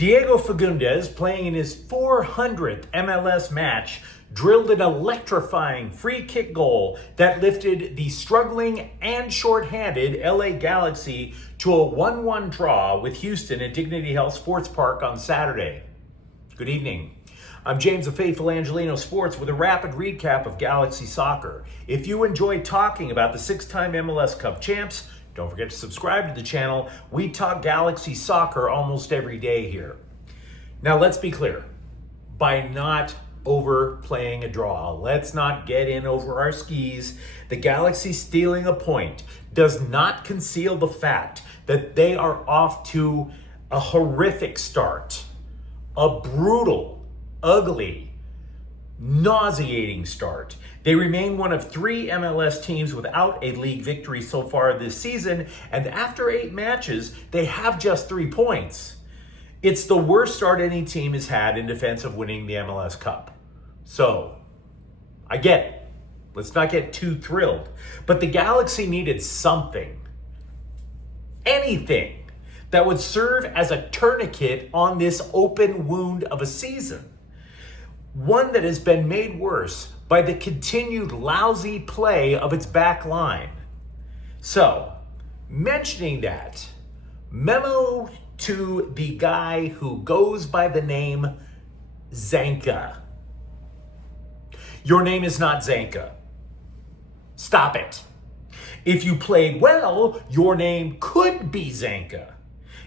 Diego Fagundez, playing in his 400th MLS match, drilled an electrifying free kick goal that lifted the struggling and shorthanded LA Galaxy to a 1-1 draw with Houston at Dignity Health Sports Park on Saturday. Good evening. I'm James of Faithful Angelino Sports with a rapid recap of Galaxy soccer. If you enjoy talking about the six-time MLS Cup champs, don't forget to subscribe to the channel. We talk Galaxy soccer almost every day here. Now let's be clear. By not overplaying a draw, let's not get in over our skis. The Galaxy stealing a point does not conceal the fact that they are off to a horrific start. A brutal, ugly, nauseating start. They remain one of 3 MLS teams without a league victory so far this season, and after 8 matches, they have just 3 points. It's the worst start any team has had in defense of winning the MLS Cup. So, I get it. Let's not get too thrilled. But the Galaxy needed something, anything, that would serve as a tourniquet on this open wound of a season. One that has been made worse by the continued lousy play of its back line. So, mentioning that, memo to the guy who goes by the name Zanka. Your name is not Zanka. Stop it. If you played well, your name could be Zanka.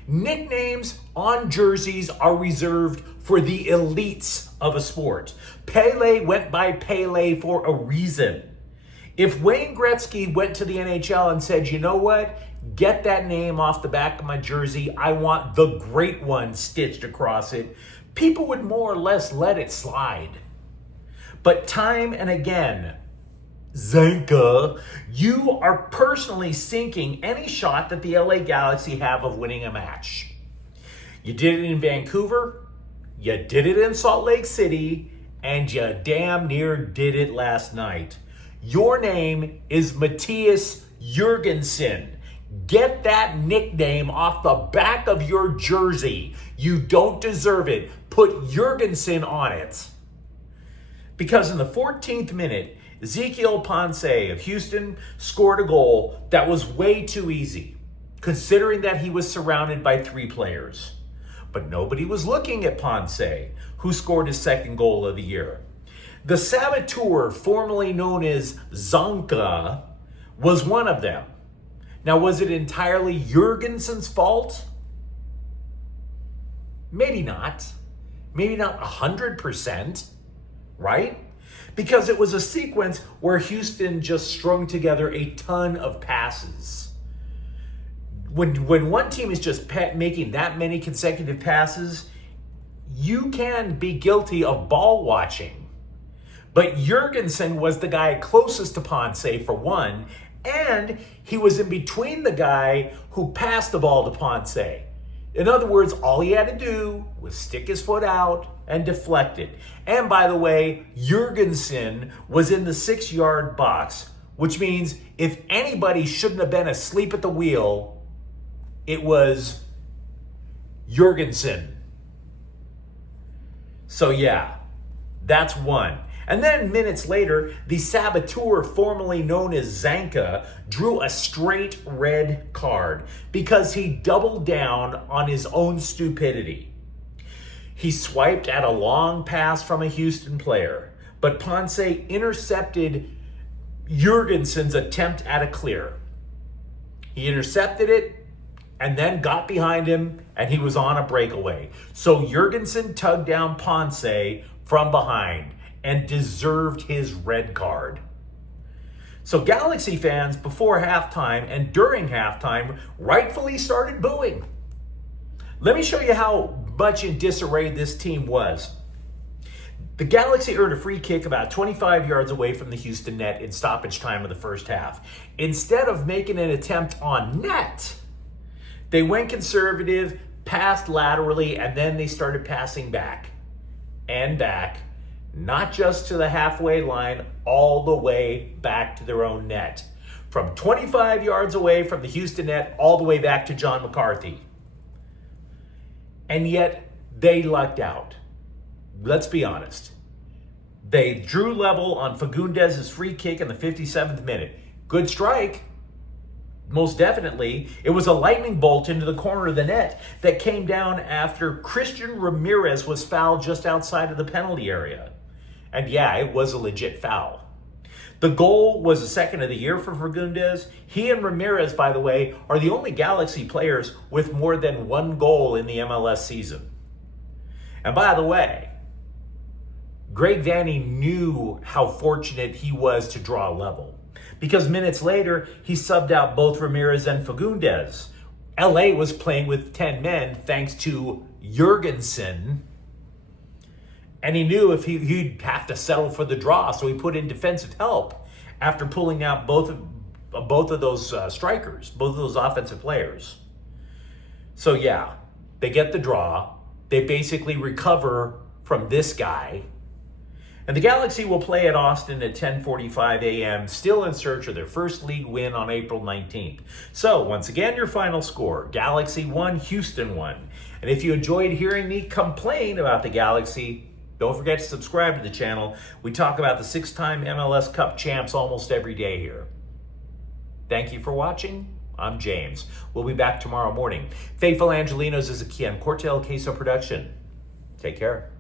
Nicknames on jerseys are reserved for the elites of a sport. Pele went by Pele for a reason. If Wayne Gretzky went to the NHL and said, you know what, get that name off the back of my jersey, I want the great one stitched across it, people would more or less let it slide. But time and again, Zanka, you are personally sinking any shot that the LA Galaxy have of winning a match. You did it in Vancouver, you did it in Salt Lake City, and you damn near did it last night. Your name is Matthias Jurgensen. Get that nickname off the back of your jersey. You don't deserve it. Put Jurgensen on it. Because in the 14th minute, Ezequiel Ponce of Houston scored a goal that was way too easy, considering that he was surrounded by 3 players. But nobody was looking at Ponce, who scored his 2nd goal of the year. The saboteur, formerly known as Zanka, was one of them. Now, was it entirely Jurgensen's fault? Maybe not. Maybe not 100%, right? Because it was a sequence where Houston just strung together a ton of passes. When one team is just making that many consecutive passes, you can be guilty of ball watching. But Jurgensen was the guy closest to Ponce for one, and he was in between the guy who passed the ball to Ponce. In other words, all he had to do was stick his foot out and deflect it. And by the way, Jurgensen was in the 6-yard box, which means if anybody shouldn't have been asleep at the wheel, it was Jurgensen. So yeah, that's one. And then minutes later, the saboteur, formerly known as Zanka, drew a straight red card because he doubled down on his own stupidity. He swiped at a long pass from a Houston player, but Ponce intercepted Jurgensen's attempt at a clear. He intercepted it and then got behind him, and he was on a breakaway. So Jurgensen tugged down Ponce from behind and deserved his red card. So Galaxy fans before halftime and during halftime rightfully started booing. Let me show you how much in disarray this team was. The Galaxy earned a free kick about 25 yards away from the Houston net in stoppage time of the first half. Instead of making an attempt on net, they went conservative, passed laterally, and then they started passing back and back, not just to the halfway line, all the way back to their own net. From 25 yards away from the Houston net, all the way back to John McCarthy. And yet, they lucked out. Let's be honest. They drew level on Fagundez's free kick in the 57th minute. Good strike. Most definitely. It was a lightning bolt into the corner of the net that came down after Christian Ramirez was fouled just outside of the penalty area. And yeah, it was a legit foul. The goal was the second of the year for Fagundez. He and Ramirez, by the way, are the only Galaxy players with more than one goal in the MLS season. And by the way, Greg Vanney knew how fortunate he was to draw a level, because minutes later, he subbed out both Ramirez and Fagundez. LA was playing with 10 men thanks to Jurgensen, and he knew if he'd have to settle for the draw, so he put in defensive help after pulling out both of those strikers, both of those offensive players. So yeah, they get the draw. They basically recover from this guy. And the Galaxy will play at Austin at 10:45 a.m., still in search of their first league win on April 19th. So, once again, your final score, Galaxy 1, Houston 1. And if you enjoyed hearing me complain about the Galaxy, don't forget to subscribe to the channel. We talk about the 6-time MLS Cup champs almost every day here. Thank you for watching. I'm James. We'll be back tomorrow morning. Faithful Angelinos is a Kian Cortel Queso production. Take care.